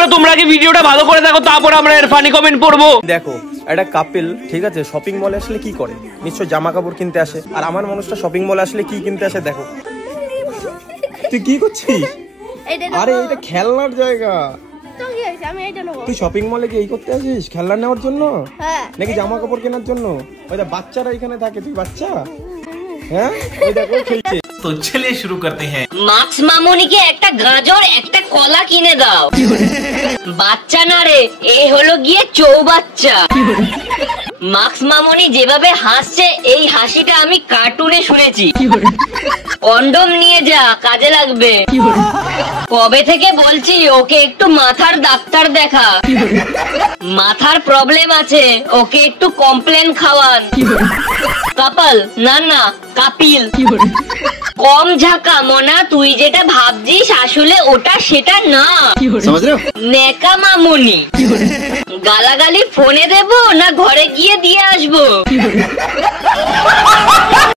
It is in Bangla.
বন্ধুরা তোমরা কি ভিডিওটা ভালো করে দেখো, তারপর আমরা এর ফানি কমেন্ট পড়বো। দেখো একটা কাপল, ঠিক আছে, শপিং মলে আসলে কি করে? নিশ্চয় জামা কাপড় কিনতে আসে। আর আমার মানুষটা শপিং মলে আসলে কি কিনতে আসে দেখো। তুই কি করছিস? আরে এটা খেলনার জায়গা। তুই শপিং মলে কি এই করতে আসিস? খেলনা নেওয়ার জন্য নাকি জামা কাপড় কেনার জন্য? ওই দেখ বাচ্চারা এখানে থাকে, তুই বাচ্চা? হ্যাঁ ওই দেখো খেলছে। তো চলে শুরু করতে হ্যাঁ। মাক্স মামুনিকে একটা গাজর একটা কলা কিনে দাও। বাচ্চা না রে, এই হলো গিয়ে চৌবাচ্চা। মাক্স মামুনি যেভাবে হাসছে এই হাসিটা আমি কার্টুনে শুনেছি। কন্ডম নিয়ে যা, কাজে লাগবে। কবে থেকে বলছি ওকে একটু মাথার ডাক্তার দেখা, মাথার প্রবলেম আছে, ওকে একটু কমপ্লেন খাওয়ান। কাপাল না না কাপিল। কম ঝাঁকা মোনা, তুই যেটা ভাবছিস আসলে ওটা সেটা না। নেকা মামুনি। গালাগালি ফোনে দেবো না ঘরে গিয়ে দিয়ে আসবো?